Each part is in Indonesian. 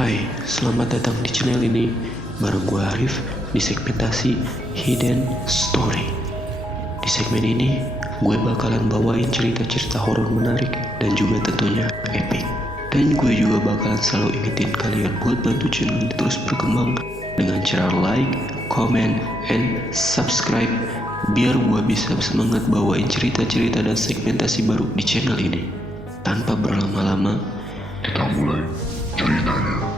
Hai, selamat datang di channel ini. Bareng gue Arif di segmentasi Hidden Story. Di segmen ini, gue bakalan bawain cerita-cerita horor menarik dan juga tentunya epic. Dan gue juga bakalan selalu ingetin kalian buat bantu channel ini terus berkembang dengan cara like, comment, and subscribe biar gue bisa semangat bawain cerita-cerita dan segmentasi baru di channel ini. Tanpa berlama-lama, kita mulai ceritanya.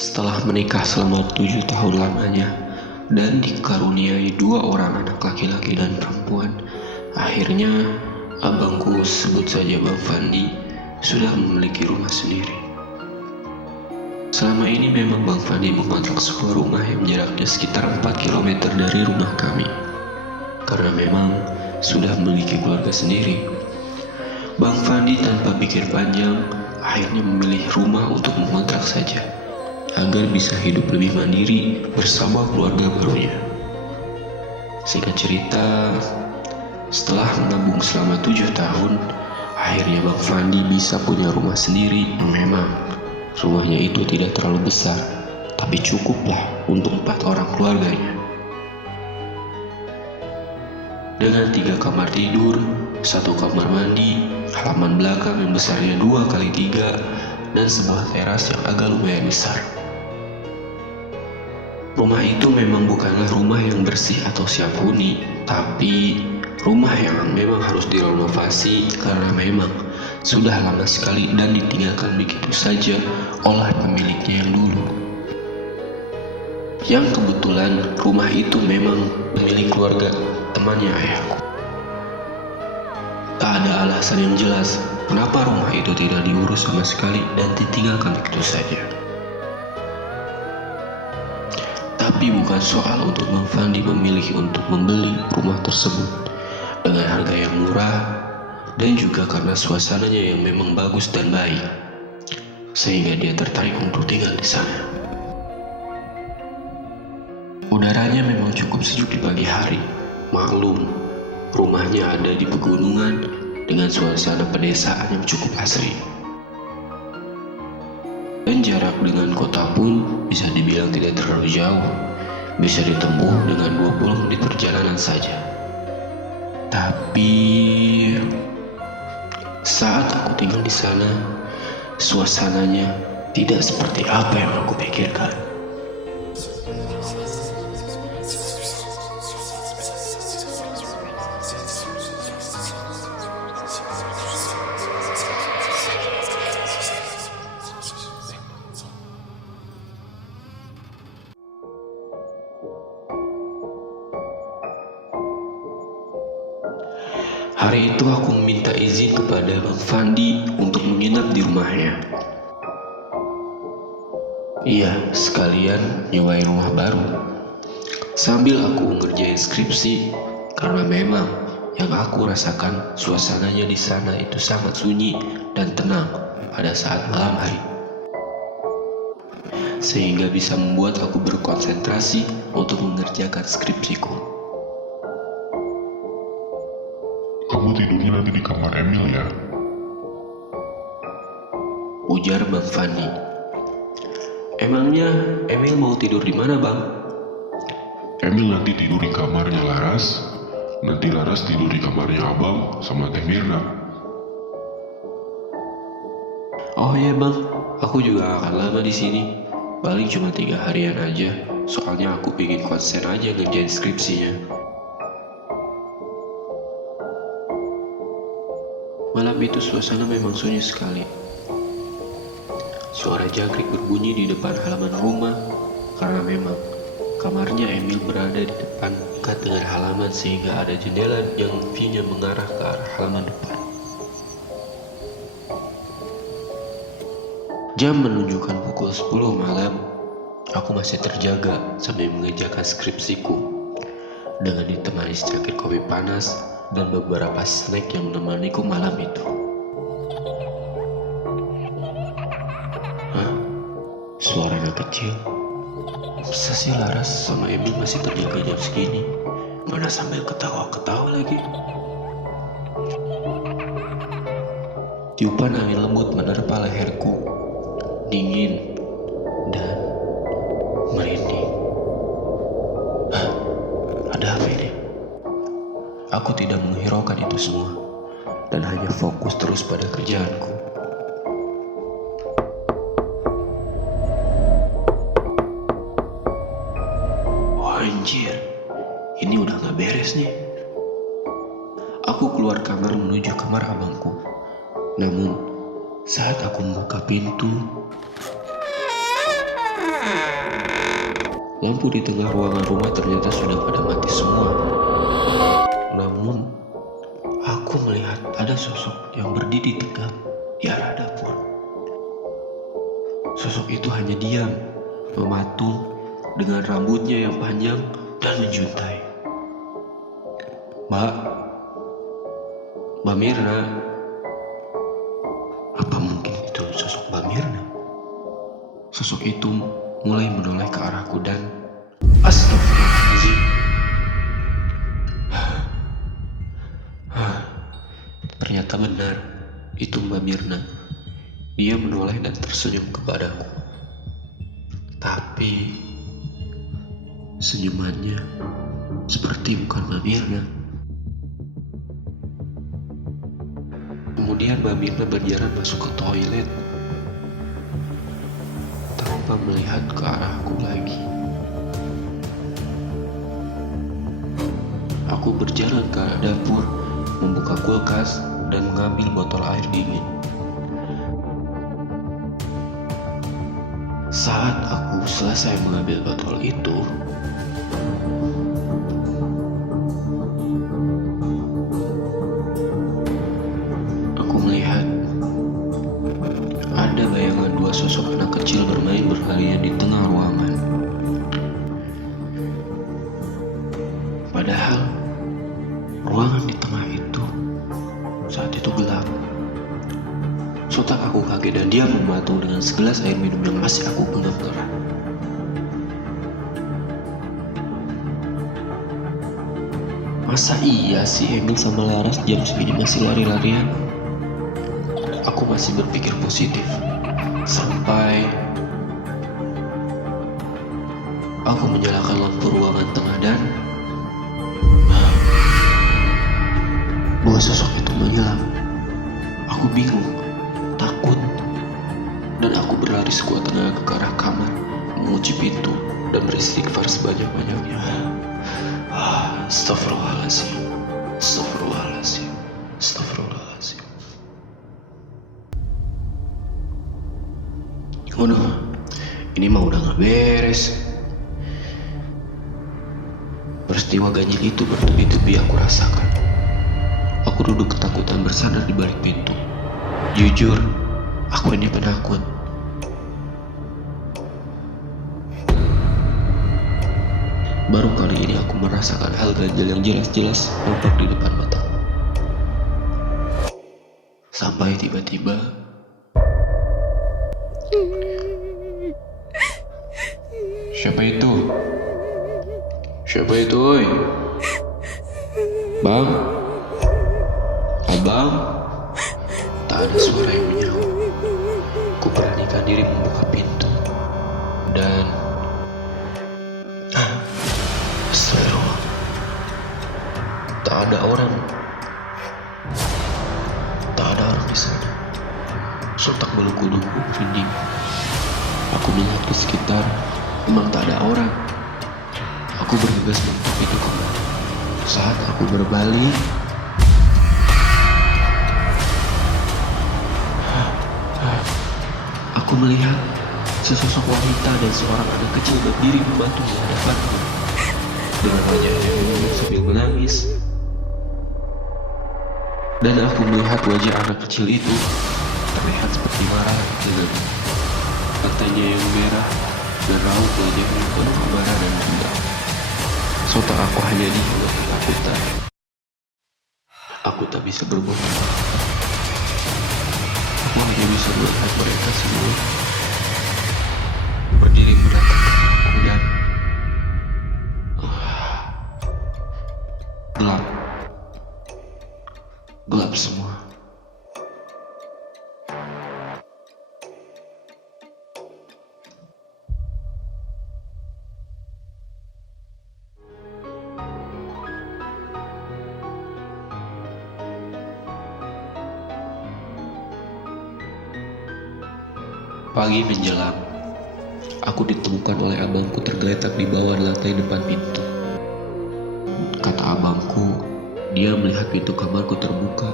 Setelah menikah selama 7 tahun lamanya dan dikaruniai 2 orang anak laki-laki dan perempuan, akhirnya abangku, sebut saja Bang Fandi, sudah memiliki rumah sendiri. Selama ini memang Bang Fandi mengontrak sebuah rumah yang jaraknya sekitar 4 km dari rumah kami. Karena memang sudah memiliki keluarga sendiri, Bang Fandi tanpa pikir panjang akhirnya memilih rumah untuk mengontrak saja, agar bisa hidup lebih mandiri bersama keluarga barunya. Singkat cerita, setelah menabung selama 7 tahun, akhirnya Bang Fandi bisa punya rumah sendiri. Memang rumahnya itu tidak terlalu besar, tapi cukuplah untuk 4 orang keluarganya. Dengan 3 kamar tidur, 1 kamar mandi, halaman belakang yang besarnya 2x3, dan sebuah teras yang agak lumayan besar. Rumah itu memang bukanlah rumah yang bersih atau siap huni, tapi rumah yang memang harus direnovasi karena memang sudah lama sekali dan ditinggalkan begitu saja oleh pemiliknya yang dulu. Yang kebetulan rumah itu memang milik keluarga temannya ayahku. Tak ada alasan yang jelas kenapa rumah itu tidak diurus sama sekali dan ditinggalkan begitu saja. Tapi bukan soal untuk Bang Fandi memilih untuk membeli rumah tersebut dengan harga yang murah, dan juga karena suasananya yang memang bagus dan baik, sehingga dia tertarik untuk tinggal di sana. Udaranya memang cukup sejuk di pagi hari. Maklum, rumahnya ada di pegunungan dengan suasana pedesaan yang cukup asri. Dan jarak dengan kota pun bisa dibilang tidak terlalu jauh, bisa ditempuh dengan 20 menit perjalanan saja. Tapi saat aku tinggal di sana, suasananya tidak seperti apa yang aku pikirkan. Hari itu aku meminta izin kepada Bang Fandi untuk menginap di rumahnya. Iya, sekalian nyewain rumah baru. Sambil aku ngerjain skripsi, karena memang yang aku rasakan suasananya di sana itu sangat sunyi dan tenang pada saat malam hari, sehingga bisa membuat aku berkonsentrasi untuk mengerjakan skripsiku. Kamu tidurnya nanti di kamar Emil ya? Ujar Bang Fandi. Emangnya Emil mau tidur di mana, Bang? Emil nanti tidur di kamarnya Laras, nanti Laras tidur di kamarnya Abang sama Teh Mirna. Oh iya Bang, aku juga akan lama di sini. Paling cuma 3 harian aja. Soalnya aku pengen konsen aja ngerjain skripsinya. Malam itu suasana memang sunyi sekali. Suara jangkrik berbunyi di depan halaman rumah, karena memang kamarnya Emil berada di depan dekat dengan halaman, sehingga ada jendela yang view-nya mengarah ke arah halaman depan. Jam menunjukkan pukul 10 malam. Aku masih terjaga sambil mengerjakan skripsiku. dengan ditemani secangkir kopi panas dan beberapa snack yang menemaniku malam itu. Hah? Suara anak kecil? Masa sih Laras sama Emil masih terjaga jam segini? Mana sambil ketawa-ketawa lagi? Tiupan angin lembut menerpa leherku, dingin dan merinding. Hah? Ada apa ini? Aku tidak menghiraukan itu semua dan hanya fokus terus pada kerjaanku. Anjir, ini udah gak beres nih. Aku keluar kamar menuju kamar abangku. Namun, saat aku membuka pintu, lampu di tengah ruangan rumah ternyata sudah pada mati semua. Namun, aku melihat ada sosok yang berdiri tegap di arah dapur. Sosok itu hanya diam, mematung, dengan rambutnya yang panjang dan menjuntai. Mbak Mirna. Apa mungkin itu sosok Mbak Mirna? Sosok itu mulai menoleh ke arahku dan astagfirullahaladzim. Ternyata benar, itu Mbak Mirna. Dia menoleh dan tersenyum kepadaku. Tapi senyumannya seperti bukan Mbak Mirna. Kemudian Mbak Mirna berjalan masuk ke toilet tanpa melihat ke arahku lagi. Aku berjalan ke arah dapur, membuka kulkas dan mengambil botol air dingin. Saat aku selesai mengambil botol itu, aku melihat ada bayangan dua sosok anak kecil bermain berlarian di tengah ruangan. Padahal ruangan di tengah itu saat itu gelap. Sontak aku kaget dan dia mematung dengan segelas air minum yang masih aku genggam erat. Masa iya sih Emil sama Laras jam segini masih lari-larian? Aku masih berpikir positif sampai aku menyalakan lampu ruangan tengah dan bahwa sosok itu menghilang. Aku bingung, takut, dan aku berlari sekuat tenaga ke arah kamar, mengunci pintu dan beristighfar sebanyak-banyaknya. Astagfirullahaladzim, astagfirullahaladzim, astagfirullahaladzim. Waduh, ini mah udah gak beres. Peristiwa ganjil itu bertubi-tubi aku rasakan. Aku duduk ketakutan bersandar di balik pintu. Jujur, aku ini penakut. Baru kali ini aku merasakan hal ganjil yang jelas-jelas nampak di depan mata. Sampai tiba-tiba Siapa itu? Siapa itu, oi? Bang? Abang? Tak ada suara yang menyaut. Ku beranikan diri membuka pintu dan astagfirullah, tak ada orang. Tak ada orang di sana. Sontak bulu kuduku merinding. Aku melihat ke sekitar, memang tak ada orang. Aku bergegas menutup pintu kamar. Saat aku berbalik, aku melihat sesosok wanita dan seorang anak kecil berdiri membantu di hadapanku dengan wajahnya murung sambil menangis. Dan aku melihat wajah anak kecil itu terlihat seperti marah dengan matanya yang merah dan raut wajahnya penuh kemarahan dan dendam. Sontak aku hanya diam dan ketakutan. Aku tak bisa berbuat apa. Aku hanya bisa melihat mereka semua berdiri menatap aku dan gelap. Gelap semua. Pagi menjelang, aku ditemukan oleh abangku tergeletak di bawah lantai depan pintu. Kata abangku, dia melihat pintu kamarku terbuka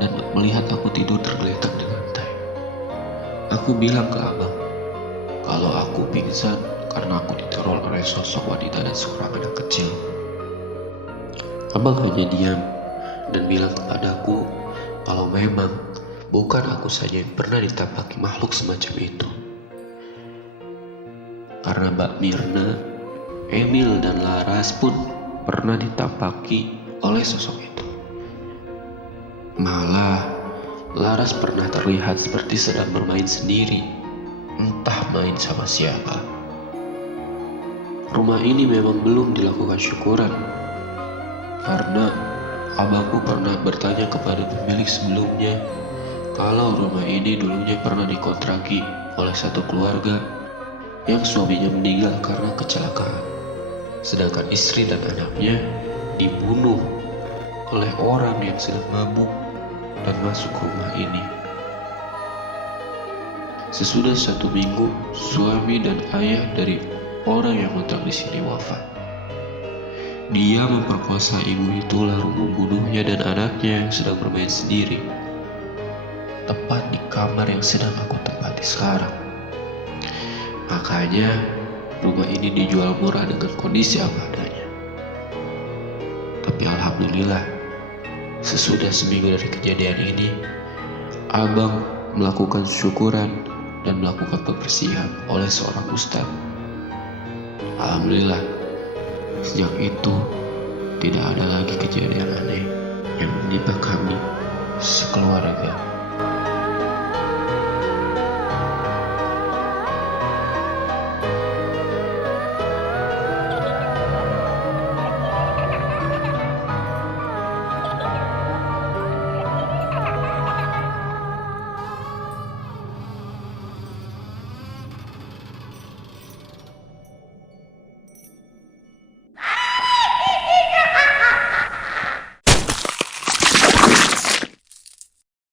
dan melihat aku tidur tergeletak di lantai. Aku bilang ke abang, kalau aku pingsan karena aku diteror oleh sosok wanita dan seorang anak kecil. Abang hanya diam dan bilang kepadaku kalau memang bukan aku saja yang pernah ditapaki makhluk semacam itu. Karena Mbak Mirna, Emil, dan Laras pun pernah ditapaki oleh sosok itu. Malah, Laras pernah terlihat seperti sedang bermain sendiri, entah main sama siapa. Rumah ini memang belum dilakukan syukuran, karena abangku pernah bertanya kepada pemilik sebelumnya kalau rumah ini dulunya pernah dikontraki oleh satu keluarga yang suaminya meninggal karena kecelakaan, sedangkan istri dan anaknya dibunuh oleh orang yang sedang mabuk dan masuk rumah ini. Sesudah 1 minggu, suami dan ayah dari orang yang ngontrak di sini wafat. Dia memperkosa ibu itu lalu membunuhnya dan anaknya yang sedang bermain sendiri, tepat di kamar yang sedang aku tempati sekarang. Makanya rumah ini dijual murah dengan kondisi apa adanya. Tapi alhamdulillah, sesudah 1 minggu dari kejadian ini, abang melakukan syukuran dan melakukan pembersihan oleh seorang ustadz. Alhamdulillah, sejak itu tidak ada lagi kejadian aneh yang menimpa kami sekeluarga.